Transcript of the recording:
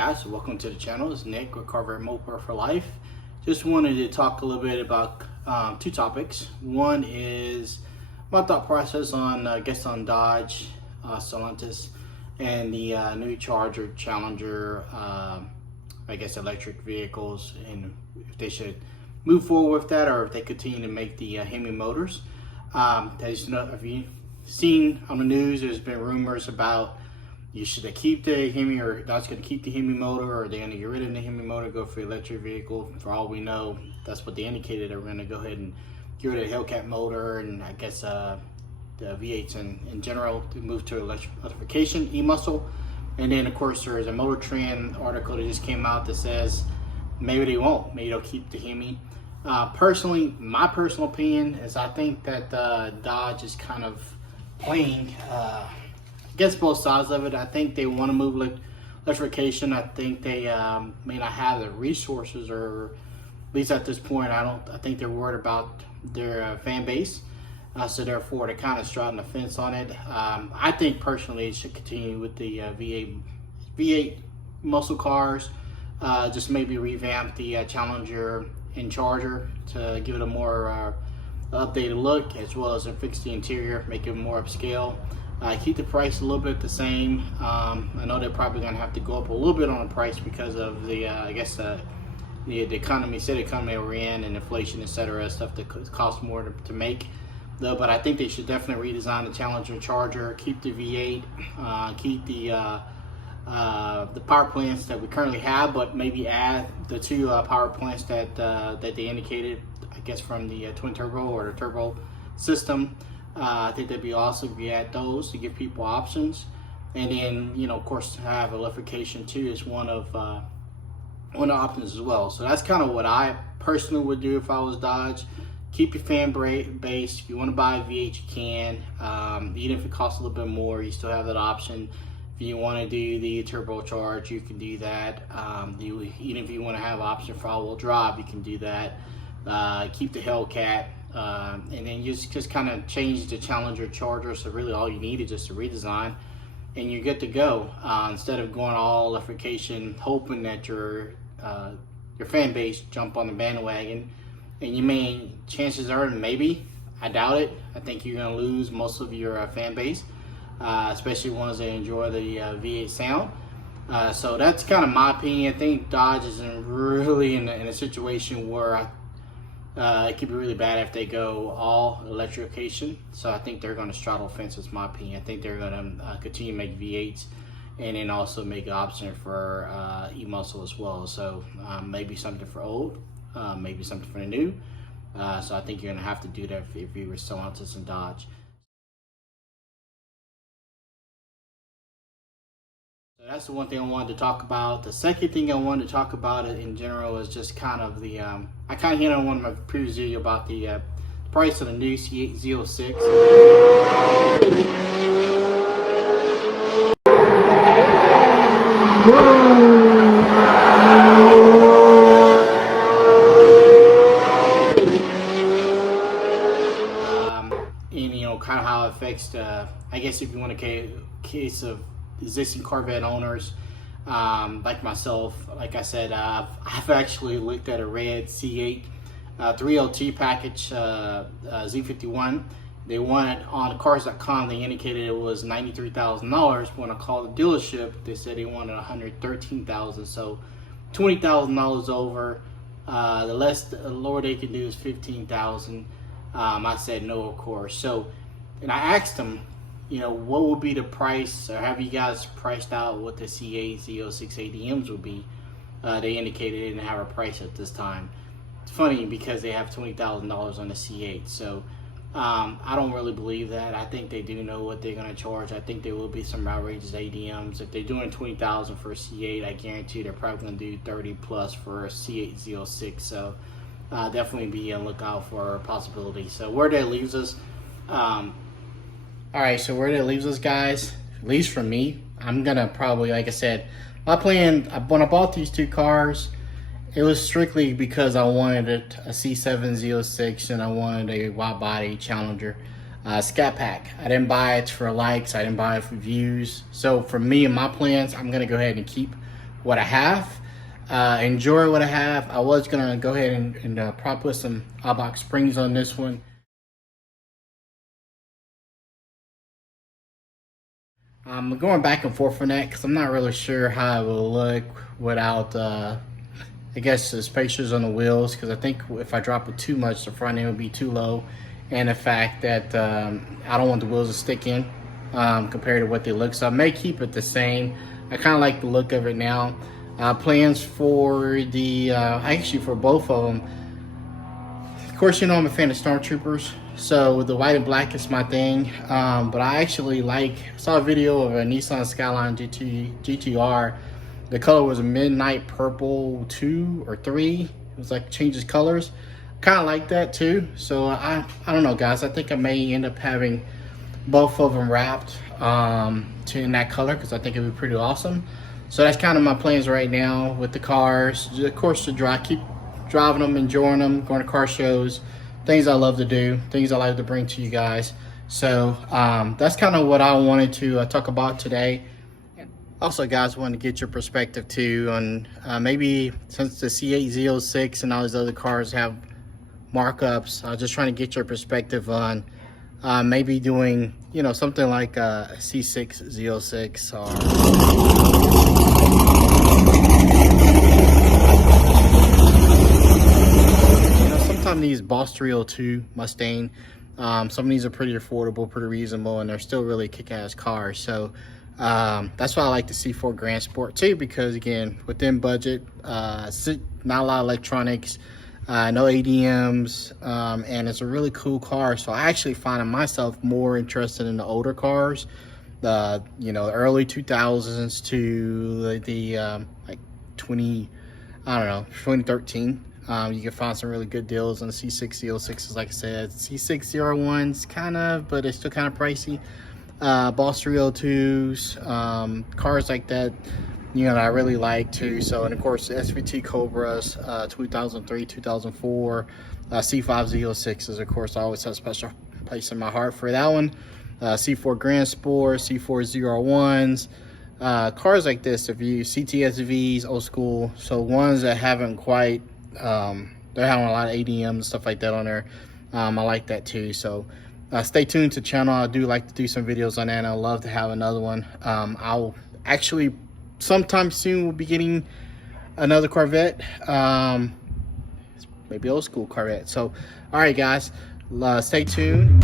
guys, welcome to the channel. It's Nick with Corvette-Mopar for Life. Just wanted to talk a little bit about two topics. One is my thought process on on Dodge, Stellantis, and the new Charger, Challenger, electric vehicles, and if they should move forward with that or if they continue to make the Hemi motors. As you know, have you seen on the news, there's been rumors about should they keep the Hemi, or Dodge going to keep the Hemi motor, or are they going to get rid of the Hemi motor, go for electric vehicle? For all we know, that's what they indicated. They're going to go ahead and get rid of the Hellcat motor and the V8s in general to move to electrification, e-muscle. And then of course there's a Motor Trend article that just came out that says maybe they won't, maybe they'll keep the Hemi. Personally, my personal opinion is I think that Dodge is kind of playing against both sides of it. I think they want to move electrification. I think they may not have the resources, or at least at this point, I think they're worried about their fan base. So therefore, they're kind of straddling the fence on it. I think personally, it should continue with the V8 muscle cars. Just maybe revamp the Challenger and Charger to give it a more updated look, as well as fix the interior, make it more upscale. Keep the price a little bit the same. I know they're probably going to have to go up a little bit on the price because of the the economy, city economy we're in, and inflation, etc. Stuff that costs more to make. But I think they should definitely redesign the Challenger and Charger, keep the V8, keep the power plants that we currently have, but maybe add the two power plants that they indicated, I guess, from the twin turbo or the turbo system. I think that'd be awesome if you add those to give people options. And then, of course, to have electrification too is one of the options as well. So that's kind of what I personally would do if I was Dodge. Keep your fan base. If you want to buy a V8, you can. Even if it costs a little bit more, you still have that option. If you want to do the turbocharge, you can do that. Even if you want to have an option for all-wheel drive, you can do that. Keep the Hellcat. And then you just kind of change the Challenger, Charger, so really all you need is just a redesign and you're good to go, instead of going all electrification, hoping that your fan base jump on the bandwagon. And chances are, maybe, I doubt it, I think you're going to lose most of your fan base, especially ones that enjoy the V8 sound. So that's kind of my opinion. I think Dodge is really in a situation where it could be really bad if they go all electrification. So I think they're going to straddle the fence, is my opinion. I think they're going to continue to make V8s and then also make an option for e-muscle as well. So maybe something for old, maybe something for the new. So I think you're going to have to do that if you were Stellantis and Dodge. So that's the one thing I wanted to talk about. The second thing I wanted to talk about in general is just kind of the, I kind of hit on one of my previous videos about the price of the new C8 ZO6. And kind of how it affects I guess if you want a case of existing Corvette owners, like myself. Like I said, I've actually looked at a red C8 3LT package, Z51. They wanted on cars.com, they indicated it was $93,000. When I called the dealership, they said they wanted $113,000, so $20,000 over. The lower they could do is $15,000. I said no, of course. So, and I asked them, what would be the price, or have you guys priced out what the C8 ZO6 ADMs would be? They indicated they didn't have a price at this time. It's funny because they have $20,000 on the C8. So I don't really believe that. I think they do know what they're going to charge. I think there will be some outrageous ADMs. If they're doing $20,000 for a C8, I guarantee they're probably going to do 30 plus for a C8 ZO6. So definitely be on the lookout for a possibility. So where that leaves us, all right, so where that leaves us, guys, at least for me, I'm gonna probably, like I said, my plan when I bought these two cars, it was strictly because I wanted a C7 ZO6 and I wanted a wide body Challenger Scat Pack. I didn't buy it for likes, I didn't buy it for views. So for me and my plans, I'm gonna go ahead and keep what I have. Enjoy what I have. I was gonna go ahead and probably put some box springs on this one. I'm going back and forth on that because I'm not really sure how it will look without, I guess, the spacers on the wheels. Because I think if I drop it too much, the front end will be too low, and the fact that I don't want the wheels to stick in compared to what they look. So I may keep it the same. I kind of like the look of it now. Plans for the actually for both of them. Of course, you know I'm a fan of Stormtroopers, so the white and black is my thing. But I actually saw a video of a Nissan Skyline GTR. The color was a midnight purple 2 or 3. It was like changes colors. Kind of like that too. So I don't know, guys. I think I may end up having both of them wrapped in that color because I think it'd be pretty awesome. So that's kind of my plans right now with the cars. Of course, to keep driving them, enjoying them, going to car shows, things I love to do, things I like to bring to you guys. So that's kind of what I wanted to talk about today. Also, guys, wanted to get your perspective too on maybe since the C8 ZO6 and all these other cars have markups, I was just trying to get your perspective on maybe doing, you know, something like a C8 ZO6 or these Boss 302 Mustang. Some of these are pretty affordable, pretty reasonable, and they're still really kick-ass cars. So that's why I like the C4 Grand Sport too, because again, within budget, not a lot of electronics, no ADMs, and it's a really cool car. So I actually find myself more interested in the older cars, you know, early 2000s to the like 2013. You can find some really good deals on the C8 ZO6s, like I said. C8 ZO1s kind of, but it's still kind of pricey. Boss 302s, cars like that, you know, I really like too. So, and of course, the SVT Cobras, 2003, 2004, C8 ZO6s, of course, I always have a special place in my heart for that one. C4 Grand Sport, C8 ZO1s, cars like this, if you CTSVs, old school, so ones that haven't quite, they're having a lot of ADM and stuff like that on there. I like that too. So stay tuned to the channel. I do like to do some videos on that, and I'd love to have another one. I'll actually sometime soon will be getting another Corvette, maybe old school Corvette. So all right, guys, stay tuned.